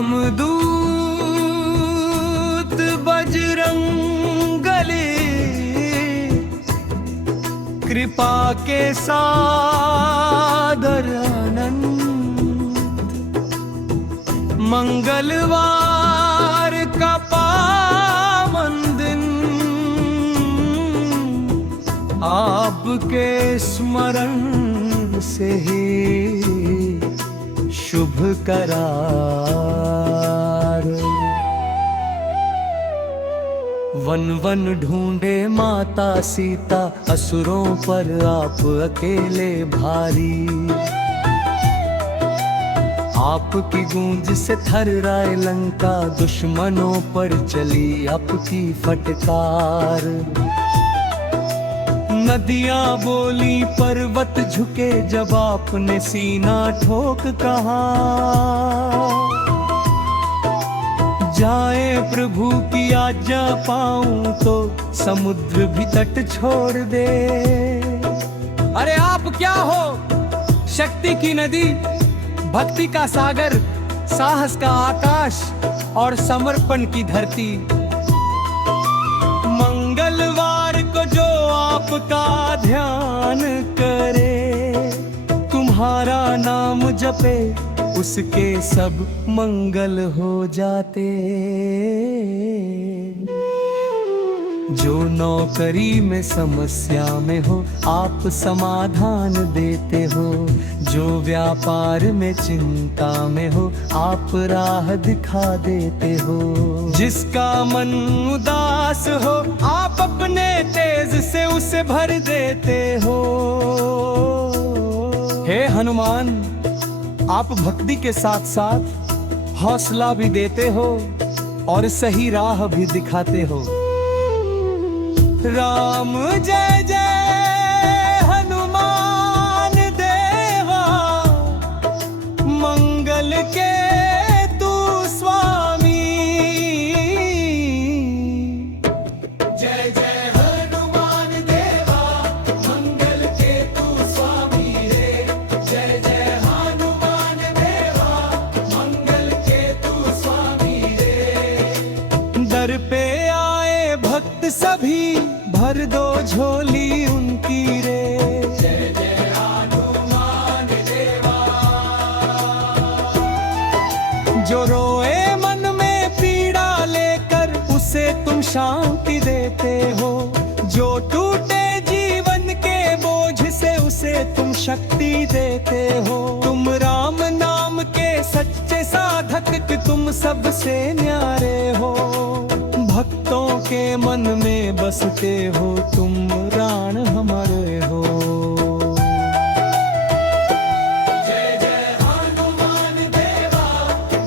रामदूत बजरंगली कृपा के सागर अनंत मंगलवार का पावन दिन आपके स्मरण से ही शुभ करार। वन वन ढूंढे माता सीता असुरों पर आप अकेले भारी। आपकी गूंज से थर्राए लंका दुश्मनों पर चली आपकी फटकार। नदियां बोली पर्वत झुके जब आपने सीना ठोक कहा। जाए प्रभु की आज्ञा पाऊं तो समुद्र भी तट छोड़ दे। अरे आप क्या हो? शक्ति की नदी, भक्ति का सागर, साहस का आकाश और समर्पण की धरती। मंगलवार को जो आपका ध्यान करे, तुम्हारा नाम जपे, उसके सब मंगल हो जाते। जो नौकरी में समस्या में हो आप समाधान देते हो। जो व्यापार में चिंता में हो आप राह दिखा देते हो। जिसका मन उदास हो आप अपने तेज से उसे भर देते हो। हे हनुमान, आप भक्ति के साथ साथ हौसला भी देते हो और सही राह भी दिखाते हो। राम जय जय हनुमान देवा, मंगल के तू स्वामी। जय जय हनुमान देवा, मंगल के तू स्वामी रे। जय जय हनुमान देवा, मंगल के तू स्वामी रे। दर पे आए भक्त सभी भर दो झोली उनकी रे। जय जय हनुमान देवा। जो रोए मन में पीड़ा लेकर उसे तुम शांति देते हो। जो टूटे जीवन के बोझ से उसे तुम शक्ति देते हो। तुम राम नाम के सच्चे साधक, तुम सबसे न्यारे हो। भक्तों के मन में बसते हो, तुम प्राण हमारे हो। जय जय हनुमान देवा,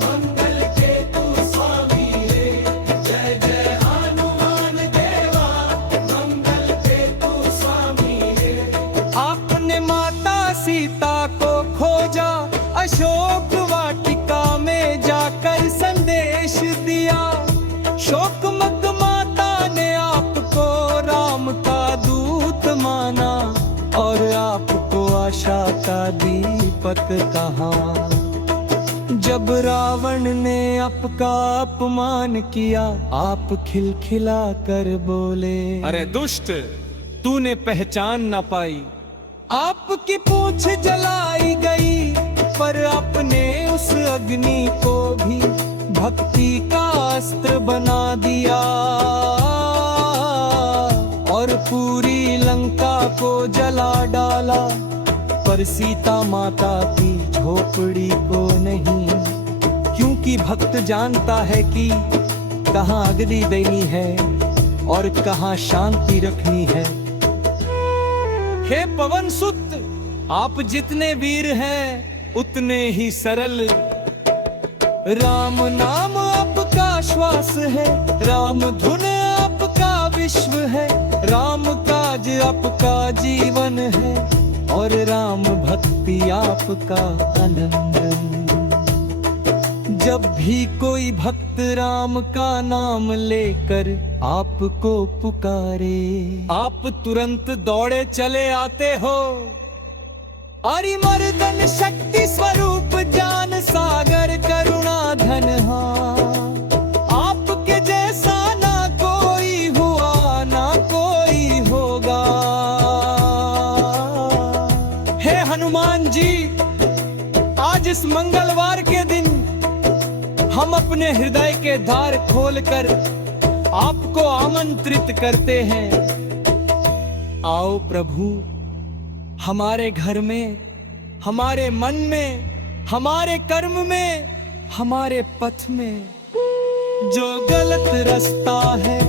मंगल के तू स्वामी रे। जय जय हनुमान देवा, मंगल के तू स्वामी रे। आपने माता सीता को खोजा, अशोक वाटिका में जाकर संदेश दिया। शोकमग्न माता ने आपको राम का दूत माना और आपको आशा का दीपक कहा। जब रावण ने आपका अपमान किया आप खिलखिला कर बोले, अरे दुष्ट, तूने पहचान ना पाई। आपकी पूंछ जलाई गई पर आपने उस अग्नि को भी भक्ति का अस्त्र बना दिया। और पूरी लंका को जला डाला पर सीता माता की झोपड़ी को नहीं। क्योंकि भक्त जानता है कि कहाँ अग्नि देनी है और कहाँ शांति रखनी है। हे पवन सुत, आप जितने वीर हैं उतने ही सरल। राम नाम आपका श्वास है, राम धुन आपका विश्व है। राम काज आपका जीवन है और राम भक्ति आपका आनंद। जब भी कोई भक्त राम का नाम लेकर आपको पुकारे, आप तुरंत दौड़े चले आते हो। अरिमर्दन शक्ति स्वरूप जान सागर करुणा धन हाँ। आपके जैसा ना कोई हुआ ना कोई होगा। हे हनुमान जी, आज इस मंगलवार के दिन हम अपने हृदय के द्वार खोलकर आपको आमंत्रित करते हैं। आओ प्रभु, हमारे घर में, हमारे मन में, हमारे कर्म में, हमारे पथ में जो गलत रास्ता है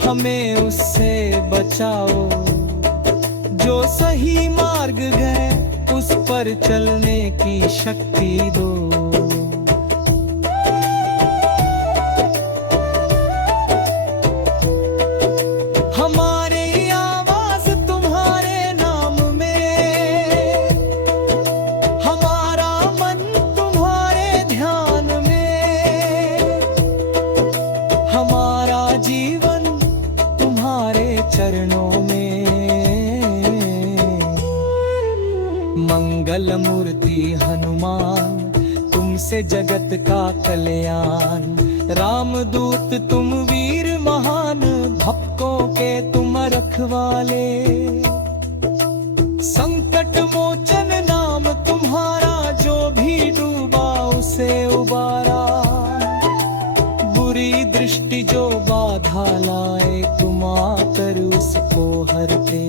हमें उससे बचाओ। जो सही मार्ग गए उस पर चलने की शक्ति दो। हमारी आवाज तुम्हारे नाम में, हमारा मन तुम्हारे ध्यान में, हमारा जीवन तुम्हारे चरणों में। मंगल मूर्ति हनुमान, तुमसे जगत का कल्याण। रामदूत तुम वीर महान, भक्तों के तुम रखवाले। संकट मोचन नाम तुम्हारा, जो भी डूबा उसे उबारा। बुरी दृष्टि जो बाधा लाए, तुम आकर उसको हरते।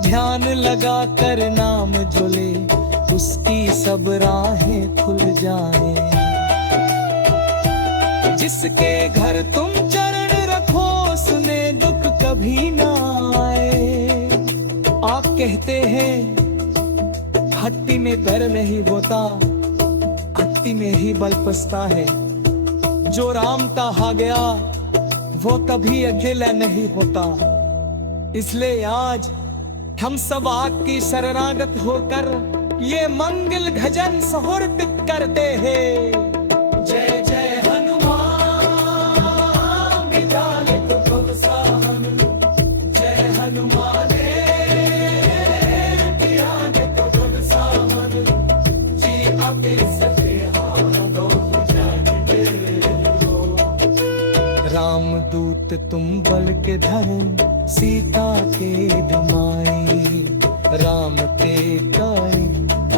ध्यान लगा कर नाम जो ले, उसकी सब राहें खुल जाए। जिसके घर तुम चरण रखो, उसने दुख कभी ना आए। आप कहते हैं हट्टी में डर नहीं होता, हट्टी में ही बल पसता है। जो राम का हा गया वो कभी अकेला नहीं होता। इसलिए आज हम सब आपकी शरणागत होकर ये मंगल भजन समर्पित करते हैं। जय जय हनुमान, विद्यालय को प्रोत्साहन। जय हनुमान विद्यालय को प्रोत्साहन। जी अपने सते रामदूत तुम बल के धन, सीता के दुमाई। राम ते काई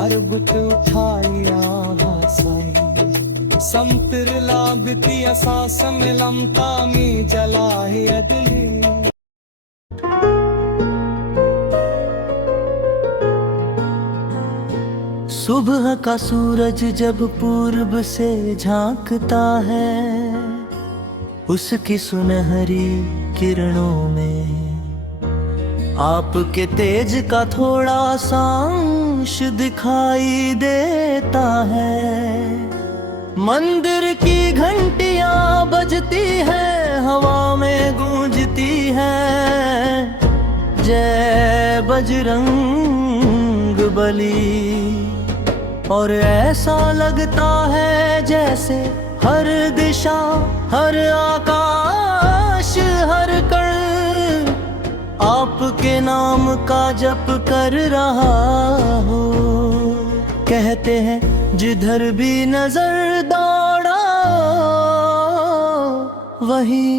अर्बुत उठाई आसाई। समतिर लाभती असा समलमता में जलाए अदली। सुबह का सूरज जब पूर्व से झांकता है, उसकी सुनहरी किरणों में आपके तेज का थोड़ा सा अंश दिखाई देता है। मंदिर की घंटियां बजती है, हवा में गूंजती है। जय बजरंग बली। और ऐसा लगता है जैसे हर दिशा, हर आकाश, हर कण आपके नाम का जप कर रहा हो। कहते हैं जिधर भी नजर दौड़ा, वही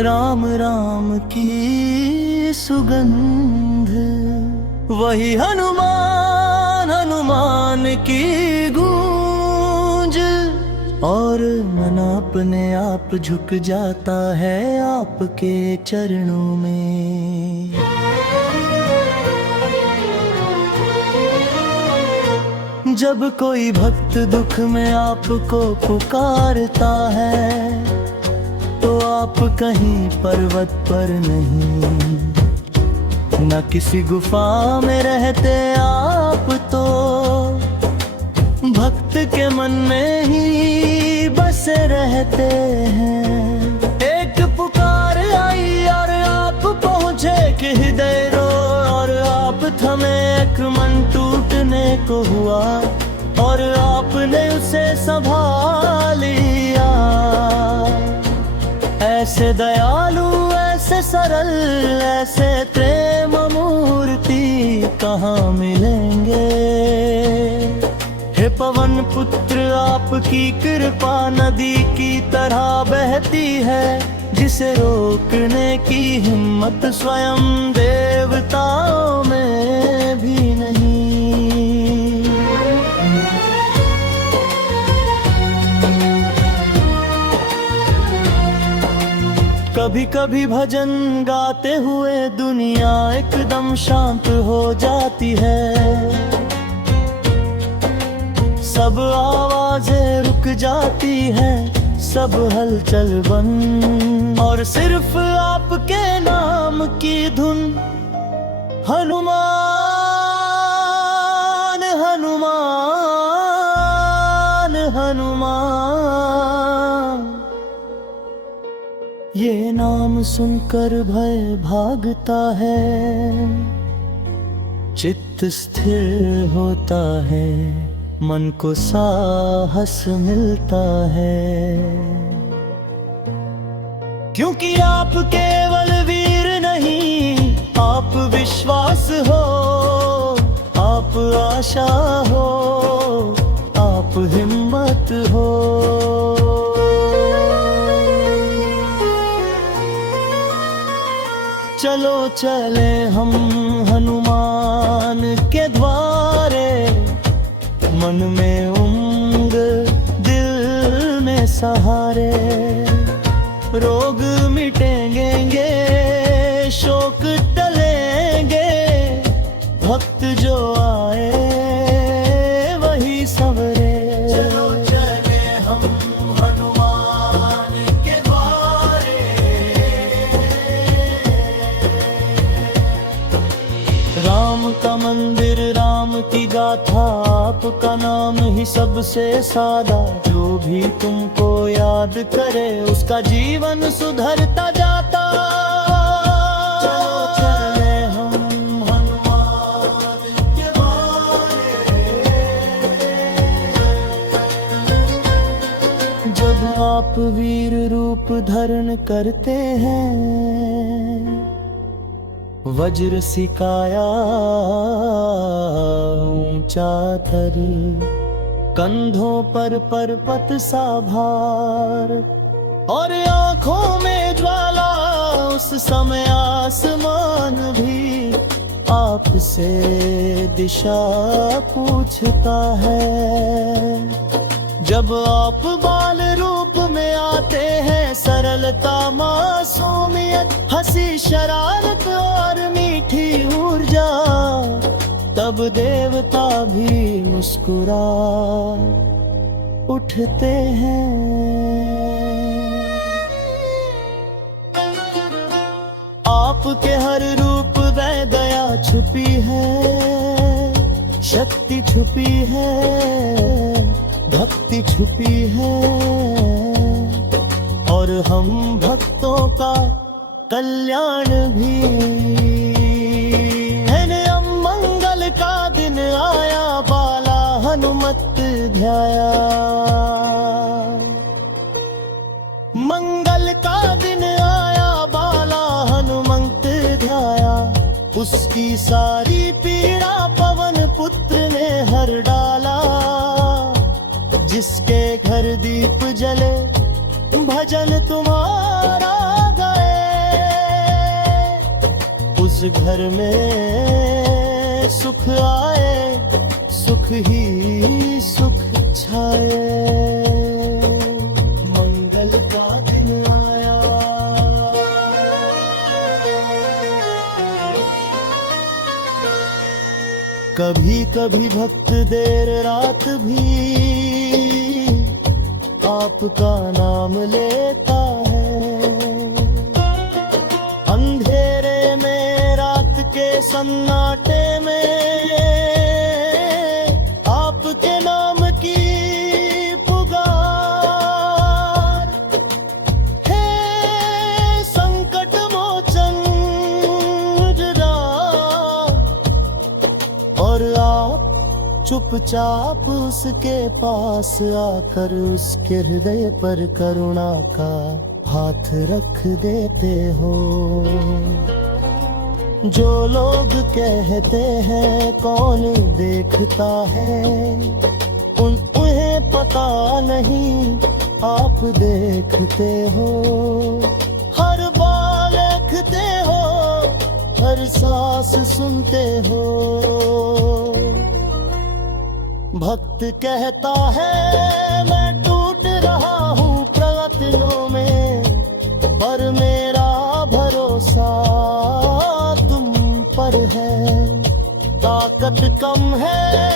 राम राम की सुगंध। वही हनुमान हनुमान की गूंज। और मन अपने आप झुक जाता है आपके चरणों में। जब कोई भक्त दुख में आपको पुकारता है, तो आप कहीं पर्वत पर नहीं, न किसी गुफा में रहते आप तो भक्त के मन में ही बसे रहते हैं। एक पुकार आई और आप पहुँचे कि हृदय रो, और आप थमे एक मन टूटने को हुआ, और आपने उसे संभाल लिया। ऐसे दयालु, ऐसे सरल, ऐसे प्रेम मूर्ति कहाँ मिलेंगे। हे पवन पुत्र आपकी कृपा नदी की तरह बहती है, जिसे रोकने की हिम्मत स्वयं देवताओं में भी नहीं। कभी कभी भजन गाते हुए दुनिया एकदम शांत हो जाती है, सब आवाजें रुक जाती हैं, सब हलचल बंद, और सिर्फ आपके नाम की धुन। हनुमान हनुमान हनुमान, ये नाम सुनकर भय भागता है, चित्त स्थिर होता है, मन को साहस मिलता है। क्योंकि आप केवल वीर नहीं, आप विश्वास हो, आप आशा हो, आप हिम्मत हो। चलो चले हम हनुमान के द्वारे, मन में उमंग दिल में सहारे, रोग मिटेंगे शोक टलेंगे, भक्त जो आए वही सवरे। चलो चले हम हनुमान के द्वारे, राम का मंदिर, राम की गाथा, आपका नाम ही सबसे सादा, जो भी तुमको याद करे उसका जीवन सुधरता जाता। चलो चले हम हनुमान के द्वारे, जब आप वीर रूप धारण करते हैं, वज्र सी काया ऊंचा थर, कंधों पर पर्वत सा भार, और आंखों में ज्वाला, उस समय आसमान भी आपसे दिशा पूछता है। जब आप बाल रूप में आते हैं, सरलता मासूमियत, हंसी शरारत और मीठी ऊर्जा, तब देवता भी मुस्कुरा उठते हैं। आपके हर रूप में दया छुपी है, शक्ति छुपी है, भक्ति छुपी है, और हम भक्तों का कल्याण भी है। मंगल का दिन आया, बाला हनुमत ध्याया, मंगल का दिन आया, बाला हनुमत ध्याया, उसकी सारी पीड़ा पवन पुत्र ने हर डाला। जिसके घर दीप जले, भजन तुम्हारा गाए, उस घर में सुख आए, सुख ही सुख छाए। मंगल का दिन आया। कभी कभी भक्त देर रात भी आपका नाम लेता है, अंधेरे में, रात के सन्नाटे में, आपके नाम की पुकार है। संकट मोचन और आप चुपचाप उसके पास आकर उसके हृदय पर करुणा का हाथ रख देते हो। जो लोग कहते हैं कौन देखता है, उन होता नहीं, आप देखते हो, हर बार लिखते हो, हर सांस सुनते हो। भक्त कहता है मैं टूट रहा हूँ प्रयत्नों में, पर मेरा भरोसा तुम पर है। ताकत कम है